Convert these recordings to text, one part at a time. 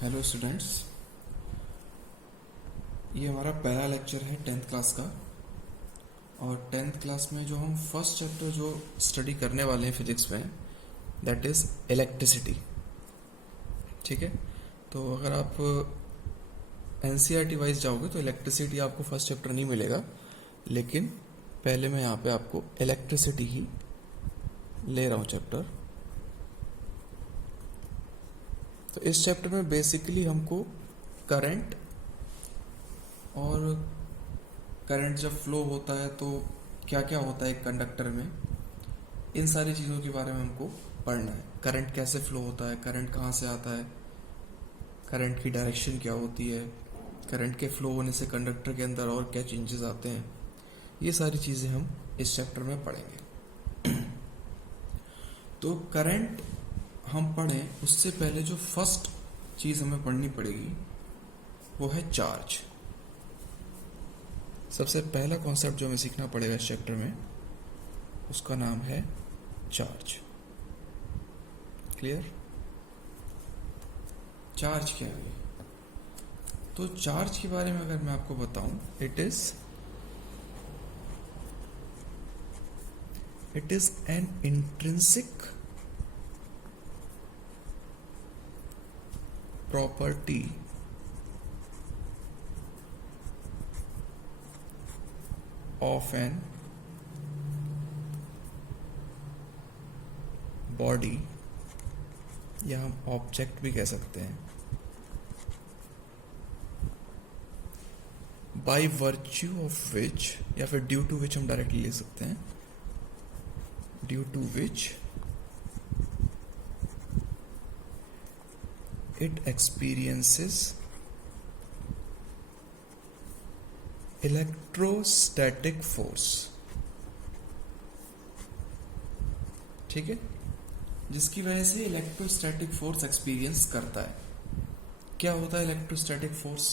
Hello students, ये हमारा पहला लेक्चर है 10th क्लास का। और 10th क्लास में जो हम फर्स्ट चैप्टर जो स्टडी करने वाले हैं फिजिक्स में, दैट इज़ इलेक्ट्रिसिटी। ठीक है, तो अगर आप एनसीईआरटी वाइज जाओगे तो इलेक्ट्रिसिटी आपको फर्स्ट चैप्टर नहीं मिलेगा, लेकिन पहले मैं यहाँ पे आपको इलेक्ट्रिसिटी ही ले रहा हूँ चैप्टर। तो इस चैप्टर में बेसिकली हमको करंट और करंट जब फ्लो होता है तो क्या क्या होता है एक कंडक्टर में, इन सारी चीज़ों के बारे में हमको पढ़ना है। करंट कैसे फ्लो होता है, करंट कहाँ से आता है, करंट की डायरेक्शन क्या होती है, करंट के फ्लो होने से कंडक्टर के अंदर और क्या चेंजेस आते हैं, ये सारी चीज़ें हम इस चैप्टर में पढ़ेंगे। तो करंट हम पढ़ें उससे पहले जो फर्स्ट चीज़ हमें पढ़नी पड़ेगी वो है चार्ज। सबसे पहला कॉन्सेप्ट जो हमें सीखना पड़ेगा इस चैप्टर में, उसका नाम है चार्ज। क्लियर? चार्ज क्या है? तो चार्ज के बारे में अगर मैं आपको बताऊं, it is an intrinsic property of an body, या हम ऑब्जेक्ट भी कह सकते हैं, बाय वर्च्यू ऑफ विच, या फिर ड्यू टू विच हम डायरेक्टली ले सकते हैं, due to which it experiences electrostatic force. ठीक है, जिसकी वजह से इलेक्ट्रोस्टैटिक फोर्स एक्सपीरियंस करता है। क्या होता है इलेक्ट्रोस्टैटिक फोर्स,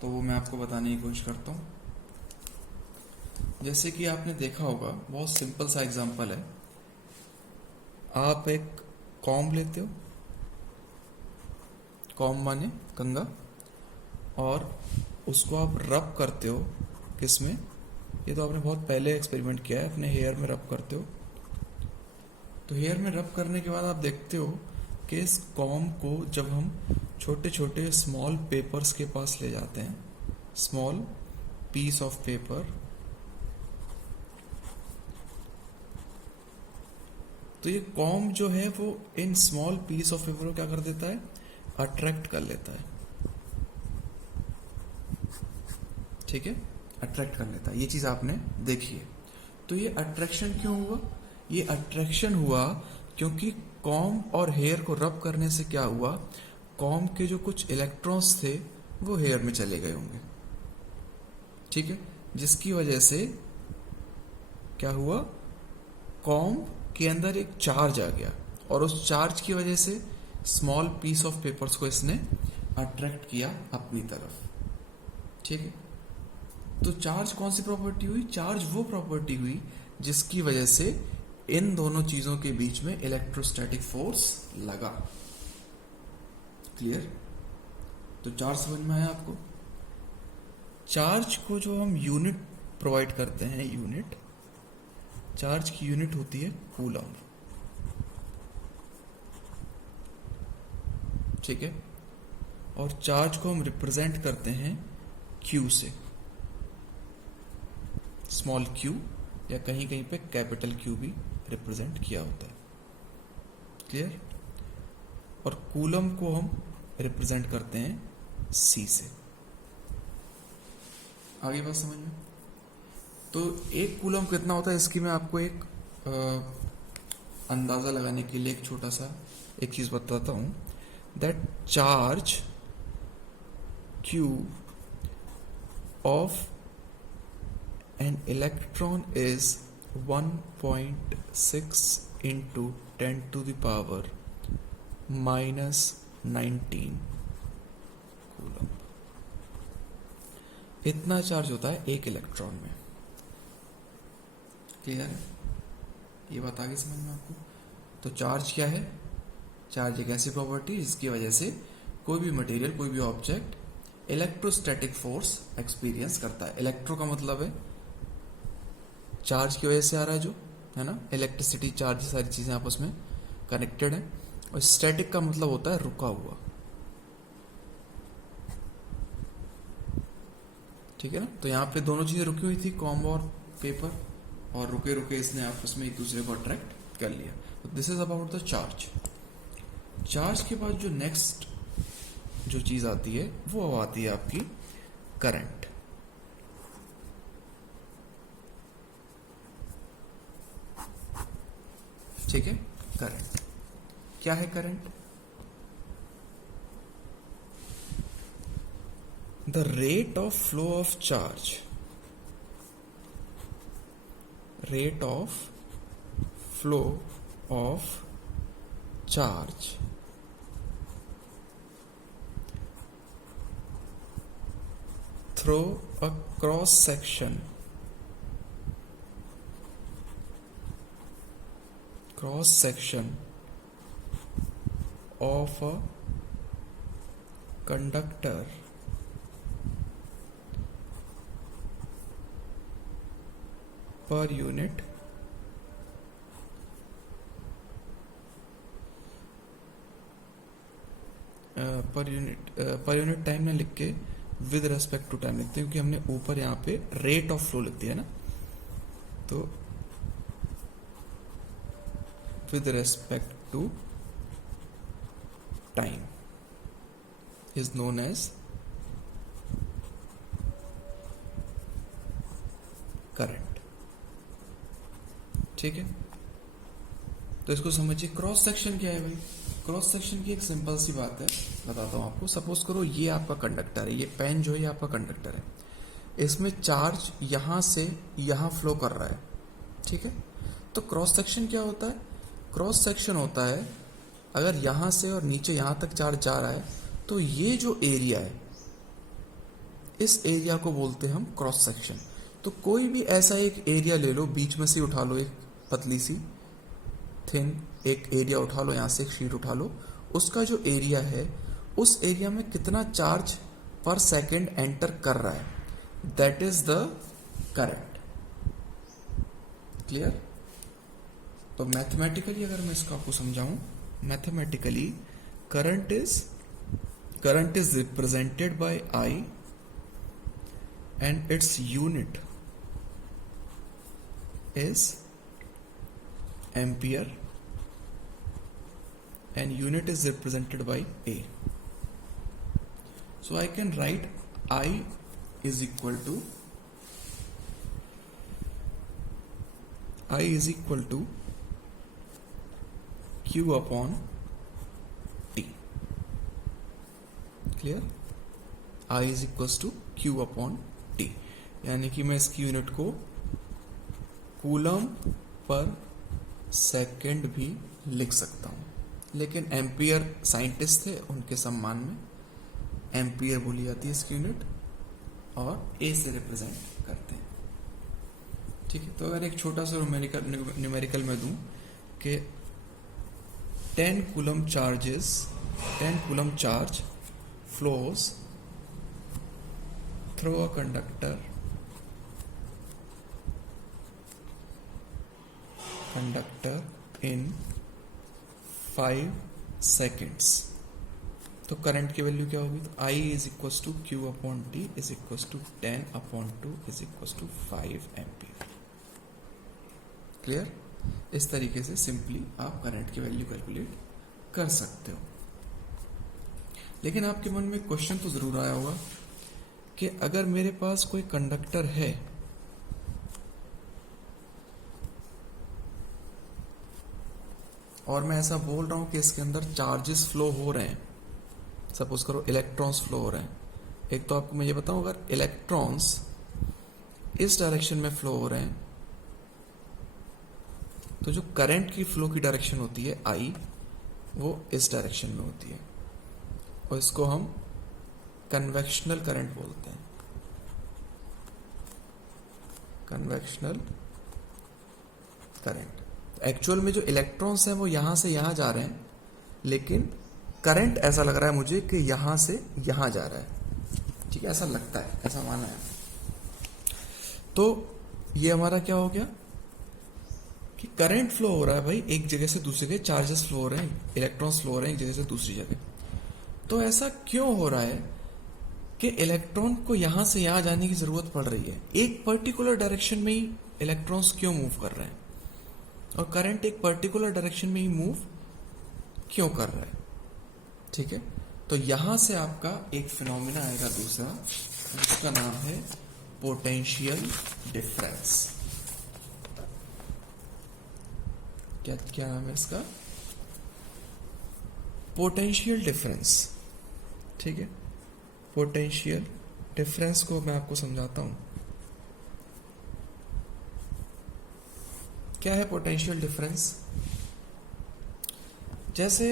तो वो मैं आपको बताने की कोशिश करता हूँ। जैसे कि आपने देखा होगा, बहुत सिंपल सा एग्जांपल है। आप एक कॉम्ब लेते हो, कॉम्ब माने कंघा, और उसको आप रब करते हो। किसमें? ये तो आपने बहुत पहले एक्सपेरिमेंट किया है, अपने हेयर में रब करते हो। तो हेयर में रब करने के बाद आप देखते हो कि इस कॉम्ब को जब हम छोटे छोटे स्मॉल पेपर्स के पास ले जाते हैं, स्मॉल पीस ऑफ पेपर, तो ये कॉम्ब जो है वो इन स्मॉल पीस ऑफ पेपर को क्या कर देता है? अट्रैक्ट कर लेता है। ठीक है, अट्रैक्ट कर लेता है। ये चीज आपने देखी है। तो ये अट्रैक्शन क्यों हुआ? ये अट्रैक्शन हुआ क्योंकि कॉम्ब और हेयर को रब करने से क्या हुआ, कॉम्ब के जो कुछ इलेक्ट्रॉन्स थे वो हेयर में चले गए होंगे। ठीक है, जिसकी वजह से क्या हुआ, कॉम्ब के अंदर एक चार्ज आ गया, और उस चार्ज की वजह से स्मॉल पीस ऑफ पेपर्स को इसने अट्रैक्ट किया अपनी तरफ। ठीक है, तो चार्ज कौन सी प्रॉपर्टी हुई? चार्ज वो प्रॉपर्टी हुई जिसकी वजह से इन दोनों चीजों के बीच में इलेक्ट्रोस्टैटिक फोर्स लगा। क्लियर? तो चार्ज समझ में आया आपको? चार्ज को जो हम यूनिट प्रोवाइड करते हैं, यूनिट, चार्ज की यूनिट होती है कूलम। ठीक है, और चार्ज को हम रिप्रेजेंट करते हैं क्यू से, स्मॉल क्यू, या कहीं कहीं पे कैपिटल क्यू भी रिप्रेजेंट किया होता है। क्लियर? और कूलम को हम रिप्रेजेंट करते हैं सी से। आगे बात समझ में? तो एक कूलम कितना होता है, इसकी मैं आपको एक अंदाजा लगाने के लिए एक छोटा सा एक चीज बताता हूं, that charge Q of an electron is 1.6 into 10 to the power minus 19 coulomb. इतना चार्ज होता है एक इलेक्ट्रॉन में। क्लियर है? ये बात आगे समझ में आपको? तो चार्ज क्या है? चार्ज एक ऐसी प्रॉपर्टी जिसकी वजह से कोई भी मटेरियल, कोई भी ऑब्जेक्ट इलेक्ट्रोस्टैटिक फोर्स एक्सपीरियंस करता है। इलेक्ट्रो का मतलब है चार्ज की वजह से आ रहा है, जो है ना, इलेक्ट्रिसिटी, चार्ज, सारी चीजें आपस में कनेक्टेड है। और स्टैटिक का मतलब होता है रुका हुआ, ठीक है ना। तो यहाँ पे दोनों चीजें रुकी हुई थी, कॉम्ब और पेपर, और रुके रुके इसने आपस में एक दूसरे को अट्रैक्ट कर लिया। तो this is about the charge. Charge के बाद जो नेक्स्ट जो चीज आती है वो आती है आपकी करंट। ठीक है, करंट क्या है? Current the rate of flow of charge, rate of flow of charge through a cross section of a conductor per unit per unit time में लिख के विद रेस्पेक्ट टू टाइम लिखते हैं, क्योंकि हमने ऊपर यहाँ पे रेट ऑफ फ्लो लिख दिया है ना। तो with respect to time is known as current. ठीक है, तो इसको समझिए। क्रॉस सेक्शन क्या है भाई? क्रॉस सेक्शन की एक सिंपल सी बात है, बताता हूं आपको। सपोज करो ये आपका कंडक्टर है, ये पेन जो है ये आपका कंडक्टर है, इसमें चार्ज यहां से यहां फ्लो कर रहा है, ठीक है। तो क्रॉस सेक्शन क्या होता है? क्रॉस सेक्शन होता है अगर यहां से और नीचे यहां तक चार्ज जा रहा है, तो ये जो एरिया है, इस एरिया को बोलते हैं हम क्रॉस सेक्शन। तो कोई भी ऐसा एक एरिया ले लो, बीच में से उठा लो एक पतली सी थिन एक एरिया उठा लो, यहां से एक शीट उठा लो, उसका जो एरिया है, उस एरिया में कितना चार्ज पर सेकेंड एंटर कर रहा है, that is the current. Clear? तो मैथमेटिकली अगर मैं इसको आपको समझाऊं, mathematically current is represented by I and its unit is ampere and unit is represented by A. So I can write I is equal to Q upon T. Clear? I is equals to Q upon T, यानी कि मैं इसकी unit को coulomb per second भी लिख सकता हूं, लेकिन एम्पियर साइंटिस्ट थे, उनके सम्मान में एम्पियर बोली जाती है इसकी यूनिट, और ए से रिप्रेजेंट करते हैं। ठीक है, तो अगर एक छोटा सा न्यूमेरिकल में दूं कि 10 coulomb charge flows through a conductor in 5 seconds, तो करंट की वैल्यू क्या होगी? तो I is equal to Q upon T is equal to 10 upon 2 is equal to 5 ampere. Clear? इस तरीके से सिंपली आप करंट की वैल्यू कैलकुलेट कर सकते हो। लेकिन आपके मन में क्वेश्चन तो जरूर आया होगा कि अगर मेरे पास कोई कंडक्टर है और मैं ऐसा बोल रहा हूं कि इसके अंदर चार्जेस फ्लो हो रहे हैं, सपोज करो इलेक्ट्रॉन्स फ्लो हो रहे हैं। एक तो आपको मैं ये बताऊं, अगर इलेक्ट्रॉन्स इस डायरेक्शन में फ्लो हो रहे हैं, तो जो करंट की फ्लो की डायरेक्शन होती है आई, वो इस डायरेक्शन में होती है, और इसको हम कन्वेक्शनल करंट बोलते हैं। Convectional current. एक्चुअल में जो इलेक्ट्रॉन्स हैं वो यहां से यहां जा रहे हैं, लेकिन करंट ऐसा लग रहा है मुझे कि यहां से यहां जा रहा है, ठीक है, ऐसा लगता है, ऐसा माना है। तो ये हमारा क्या हो गया कि करंट फ्लो हो रहा है भाई, एक जगह से दूसरी जगह चार्जेस फ्लो हो रहे हैं, इलेक्ट्रॉन्स फ्लो हो रहे हैं एक जगह से दूसरी जगह। तो ऐसा क्यों हो रहा है कि इलेक्ट्रॉन को यहां से यहां जाने की जरूरत पड़ रही है? एक पर्टिकुलर डायरेक्शन में ही इलेक्ट्रॉन्स क्यों मूव कर रहे हैं, और करंट एक पर्टिकुलर डायरेक्शन में ही मूव क्यों कर रहा है? ठीक है, तो यहां से आपका एक फिनोमिना आएगा दूसरा, जिसका नाम है पोटेंशियल डिफरेंस। क्या क्या नाम है इसका? Potential difference. ठीक है, पोटेंशियल डिफरेंस को मैं आपको समझाता हूं। क्या है पोटेंशियल डिफरेंस? जैसे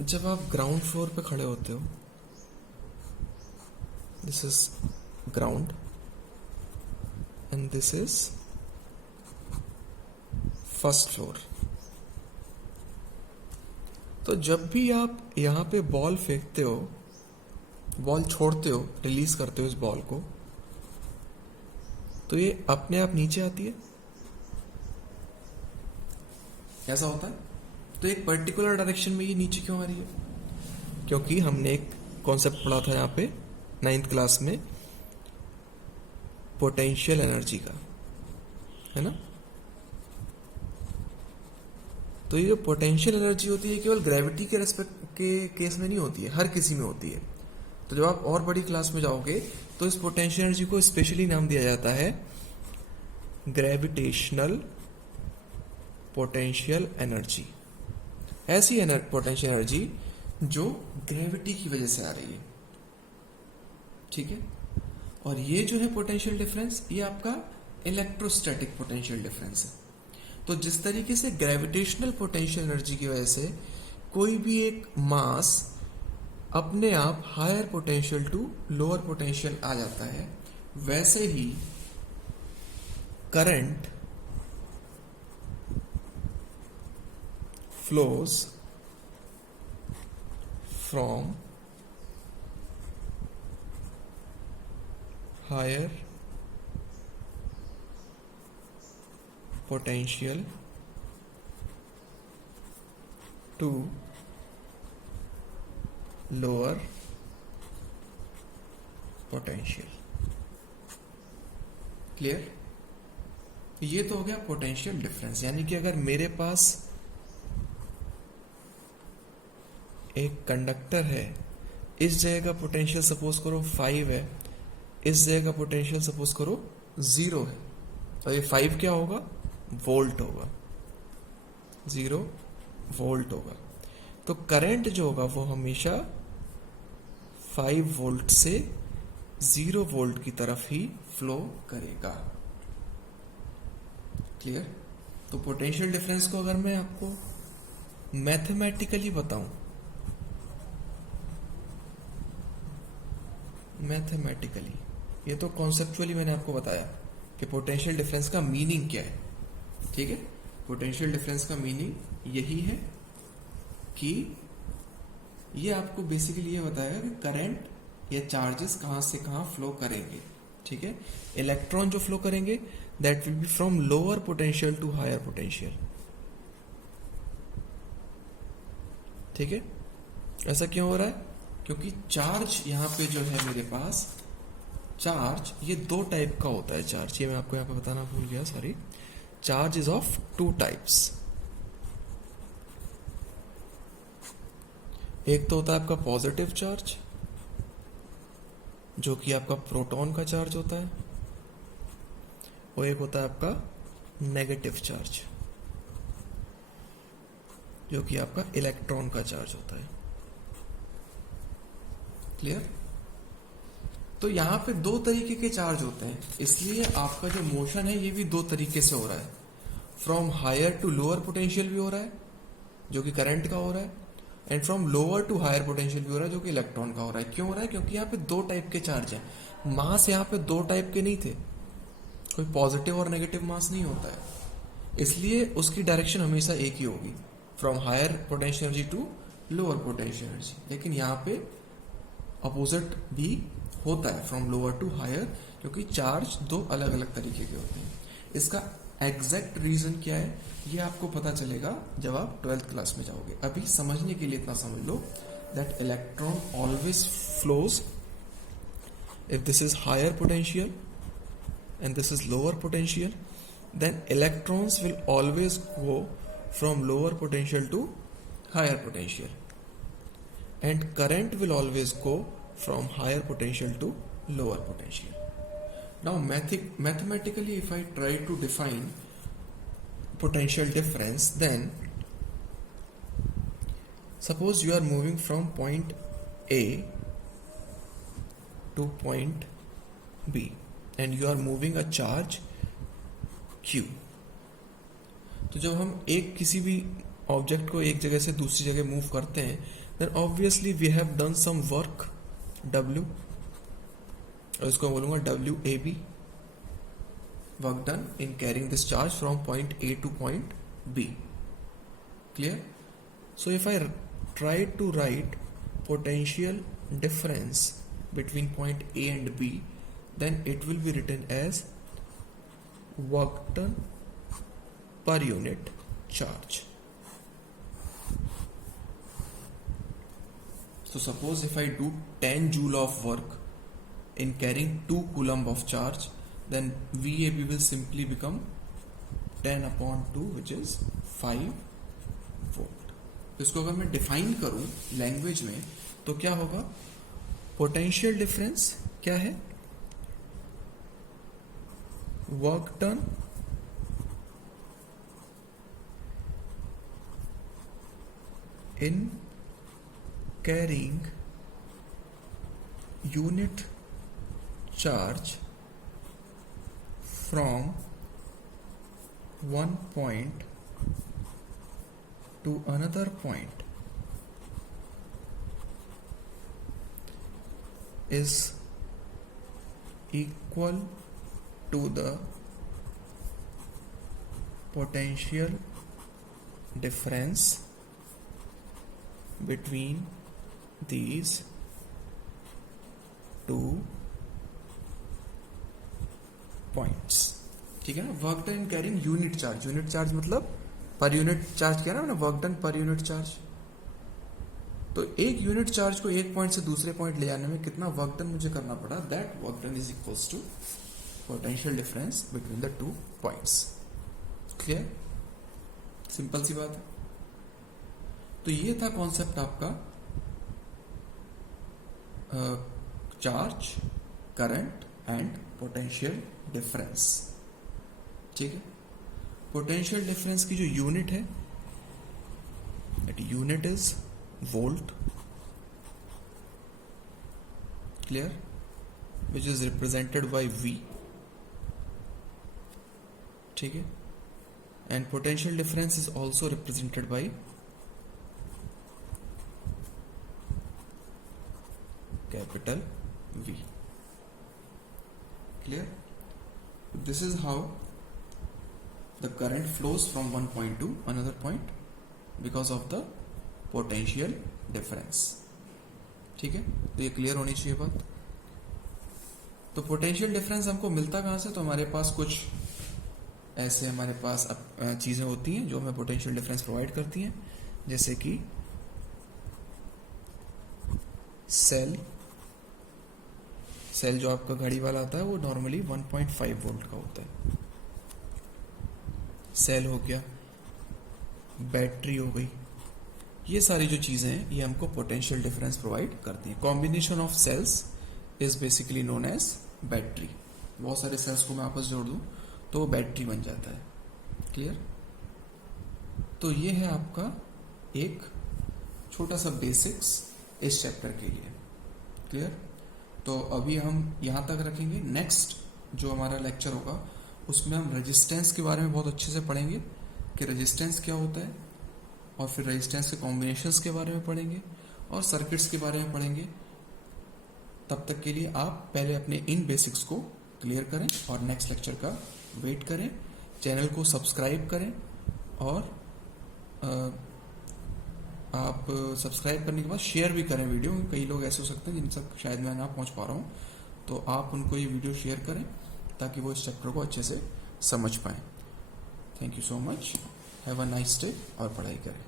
जब आप ग्राउंड फ्लोर पे खड़े होते हो, this is ground and this is first floor. तो जब भी आप यहां पे बॉल फेंकते हो, बॉल छोड़ते हो, रिलीज करते हो इस बॉल को, तो ये अपने आप नीचे आती है। ऐसा होता है। तो एक पर्टिकुलर डायरेक्शन में ये नीचे क्यों आ रही है? क्योंकि हमने एक कॉन्सेप्ट पढ़ा था यहां पे 9th क्लास में, पोटेंशियल एनर्जी का, है ना। तो ये जो पोटेंशियल एनर्जी होती है केवल ग्रेविटी के रेस्पेक्ट के केस में नहीं होती है, हर किसी में होती है। तो जब आप और बड़ी क्लास में जाओगे तो इस पोटेंशियल एनर्जी को स्पेशली नाम दिया जाता है ग्रेविटेशनल पोटेंशियल एनर्जी। ऐसी पोटेंशियल एनर्जी जो ग्रेविटी की वजह से आ रही है, ठीक है। और ये जो है पोटेंशियल डिफरेंस, ये आपका इलेक्ट्रोस्टैटिक पोटेंशियल डिफरेंस है। तो जिस तरीके से ग्रेविटेशनल पोटेंशियल एनर्जी की वजह से कोई भी एक मास अपने आप higher potential to lower potential आ जाता है, वैसे ही current flows from higher potential to lower potential। Clear? ये तो हो गया पोटेंशियल डिफरेंस। यानी कि अगर मेरे पास एक कंडक्टर है, इस जगह का पोटेंशियल सपोज करो 5 है, इस जगह का पोटेंशियल सपोज करो 0 है, तो ये 5 क्या होगा? वोल्ट होगा, 0 वोल्ट होगा। तो करंट जो होगा वो हमेशा 5 वोल्ट से 0 वोल्ट की तरफ ही फ्लो करेगा। क्लियर? तो पोटेंशियल डिफरेंस को अगर मैं आपको मैथमेटिकली बताऊं, मैथमेटिकली, ये तो कॉन्सेप्चुअली मैंने आपको बताया कि पोटेंशियल डिफरेंस का मीनिंग क्या है, ठीक है। पोटेंशियल डिफरेंस का मीनिंग यही है कि ये आपको बेसिकली ये बताएगा कि करंट या चार्जेस कहां से कहां फ्लो करेंगे, ठीक है। इलेक्ट्रॉन जो फ्लो करेंगे that will be from lower potential to higher potential, ठीक है। ऐसा क्यों हो रहा है? क्योंकि चार्ज यहां पे जो है मेरे पास, चार्ज ये 2 टाइप का होता है। चार्ज, ये मैं आपको यहां पे बताना भूल गया, sorry. Charge is of 2 types. एक तो होता है आपका पॉजिटिव चार्ज, जो कि आपका प्रोटॉन का चार्ज होता है, और एक होता है आपका नेगेटिव चार्ज, जो कि आपका इलेक्ट्रॉन का चार्ज होता है। क्लियर? तो यहां पे 2 तरीके के चार्ज होते हैं, इसलिए आपका जो मोशन है ये भी 2 तरीके से हो रहा है। From higher to lower potential भी हो रहा है, जो कि करंट का हो रहा है, and from lower to higher potential भी हो रहा है, जो कि इलेक्ट्रॉन का हो रहा है। क्यों हो रहा है? क्योंकि यहाँ पे 2 टाइप के चार्ज हैं। मास यहाँ पे 2 टाइप के नहीं थे, कोई पॉजिटिव और नेगेटिव मास नहीं होता है, इसलिए उसकी डायरेक्शन हमेशा एक ही होगी, from higher potential energy to lower potential energy. लेकिन यहाँ पे अपोजिट भी होता है, फ्रॉम लोअर टू हायर, क्योंकि चार्ज दो अलग अलग तरीके के होते हैं। इसका एग्जैक्ट रीजन क्या है ये आपको पता चलेगा जब आप 12th क्लास में जाओगे। अभी समझने के लिए इतना समझ लो that electron always flows, if this is higher potential and this is lower potential, then electrons will always go from lower potential to higher potential, and current will always go from higher potential to lower potential. Now mathematically if I try to define potential difference, then suppose you are moving from point A to point B and you are moving a charge Q. तो जब हम एक किसी भी object को एक जगह से दूसरी जगह मूव करते हैं, then obviously we have done some work W, और इसको बोलूंगा WAB, work done in carrying this charge from point A to point B. Clear? So if I try to write potential difference between point A and B, then it will be written as work done per unit charge. So suppose if I do 10 joule of work in carrying 2 coulomb of charge, then VAB will simply become 10 upon 2, which is 5 volt. इसको अगर मैं define करूं language में तो क्या होगा? Potential difference क्या है? Work done in carrying unit charge from one point two another point is equal to the potential difference between these two points. ठीक है ना? Work done in carrying unit charge, unit charge मतलब per unit charge किया ना मैंने, work done per unit charge. तो एक unit charge को एक पॉइंट से दूसरे पॉइंट ले जाने में कितना वर्क डन मुझे करना पड़ा, that work done is equals to potential difference between the 2 points. Clear? Simple सी बात है। तो ये था कॉन्सेप्ट आपका charge, current and potential difference. ठीक है? पोटेंशियल डिफरेंस की जो यूनिट है, that unit is volt, clear, which is represented by V. ठीक है? And potential difference is also represented by capital V. Clear? This is how the current flows from one point to another point because of the potential difference. ठीक है? तो ये clear होनी चाहिए बात। तो पोटेंशियल डिफरेंस हमको मिलता कहां से? तो हमारे पास कुछ ऐसे हमारे पास चीजें होती हैं जो हमें पोटेंशियल डिफरेंस प्रोवाइड करती हैं, जैसे कि सेल जो आपका घड़ी वाला आता है वो नॉर्मली 1.5 वोल्ट का होता है। सेल हो गया, बैटरी हो गई, ये सारी जो चीजें हैं ये हमको पोटेंशियल डिफरेंस प्रोवाइड करती हैं। Combination of cells is basically known as battery. बहुत सारे सेल्स को मैं आपस जोड़ दूं तो वो बैटरी बन जाता है। क्लियर? तो ये है आपका एक छोटा सा बेसिक्स इस चैप्टर के लिए। क्लियर? तो अभी हम यहां तक रखेंगे। नेक्स्ट जो हमारा लेक्चर होगा उसमें हम रेजिस्टेंस के बारे में बहुत अच्छे से पढ़ेंगे कि रेजिस्टेंस क्या होता है, और फिर रेजिस्टेंस के कॉम्बिनेशंस के बारे में पढ़ेंगे और सर्किट्स के बारे में पढ़ेंगे। तब तक के लिए आप पहले अपने इन बेसिक्स को क्लियर करें और नेक्स्ट लेक्चर का वेट करें। चैनल को सब्सक्राइब करें और आप सब्सक्राइब करने के बाद शेयर भी करें वीडियो। कई लोग ऐसे हो सकते हैं जिन तक शायद मैं ना पहुंच पा रहा हूं, तो आप उनको ये वीडियो शेयर करें ताकि वो इस चैप्टर को अच्छे से समझ पाएं। Thank you so much, have a nice day और पढ़ाई करें।